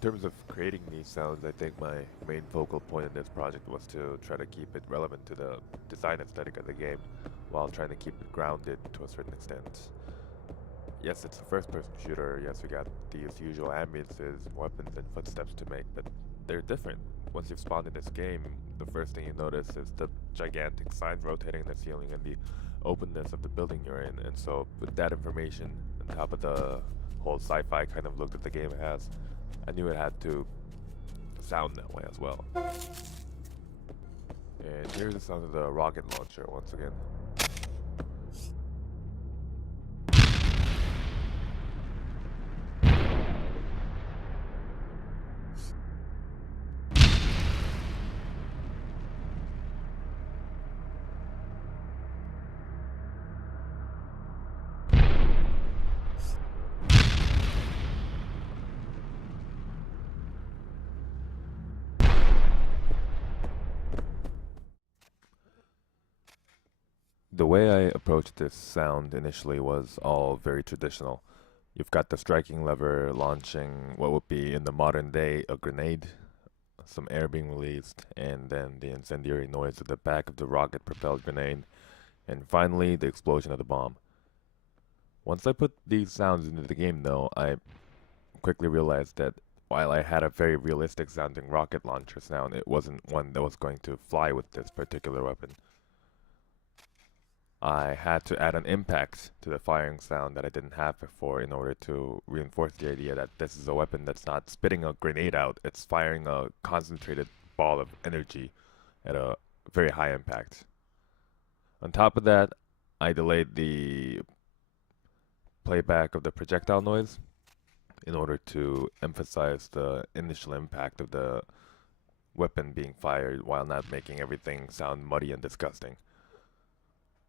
terms of creating these sounds, I think my main focal point in this project was to try to keep it relevant to the design aesthetic of the game, while trying to keep it grounded to a certain extent. Yes, it's a first-person shooter. Yes, we got these usual ambiances, weapons, and footsteps to make, but they're different. Once you've spawned in this game, the first thing you notice is the gigantic signs rotating in the ceiling and the openness of the building you're in. And so, with that information on top of the whole sci-fi kind of look that the game has, I knew it had to sound that way as well. And here's the sound of the rocket launcher once again. The way I approached this sound initially was all very traditional. You've got the striking lever launching what would be in the modern day a grenade, some air being released, and then the incendiary noise at the back of the rocket propelled grenade, and finally the explosion of the bomb. Once I put these sounds into the game though, I quickly realized that while I had a very realistic sounding rocket launcher sound, it wasn't one that was going to fly with this particular weapon. I had to add an impact to the firing sound that I didn't have before in order to reinforce the idea that this is a weapon that's not spitting a grenade out, it's firing a concentrated ball of energy at a very high impact. On top of that, I delayed the playback of the projectile noise in order to emphasize the initial impact of the weapon being fired while not making everything sound muddy and disgusting.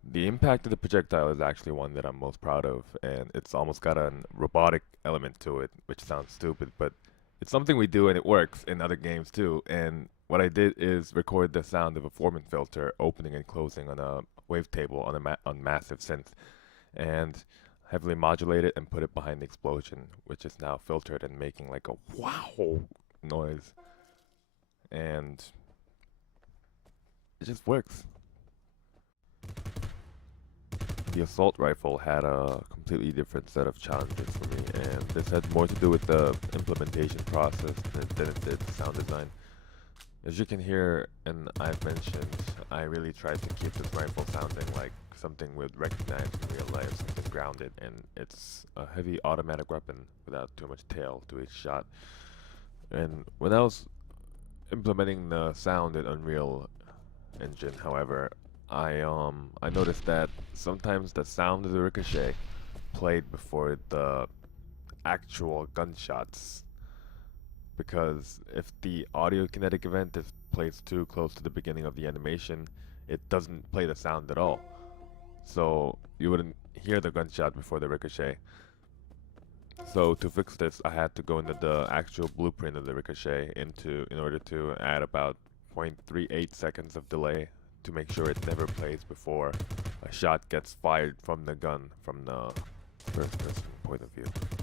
The impact of the projectile is actually one that I'm most proud of, and it's almost got a robotic element to it, which sounds stupid, but it's something we do and it works in other games too. And what I did is record the sound of a Foreman filter opening and closing on a wavetable on massive synth, and heavily modulate it and put it behind the explosion, which is now filtered and making like a wow noise, and it just works. The assault rifle had a completely different set of challenges for me, and this had more to do with the implementation process than it did sound design. As you can hear, and I've mentioned, I really tried to keep this rifle sounding like something we'd recognize in real life, something grounded, and it's a heavy automatic weapon without too much tail to each shot. And when I was implementing the sound in Unreal Engine, however, I noticed that sometimes the sound of the ricochet played before the actual gunshots, because if the audio kinetic event is placed too close to the beginning of the animation, it doesn't play the sound at all. So you wouldn't hear the gunshot before the ricochet. So to fix this, I had to go into the actual blueprint of the ricochet in order to add about 0.38 seconds of delay to make sure it never plays before a shot gets fired from the gun from the first person point of view.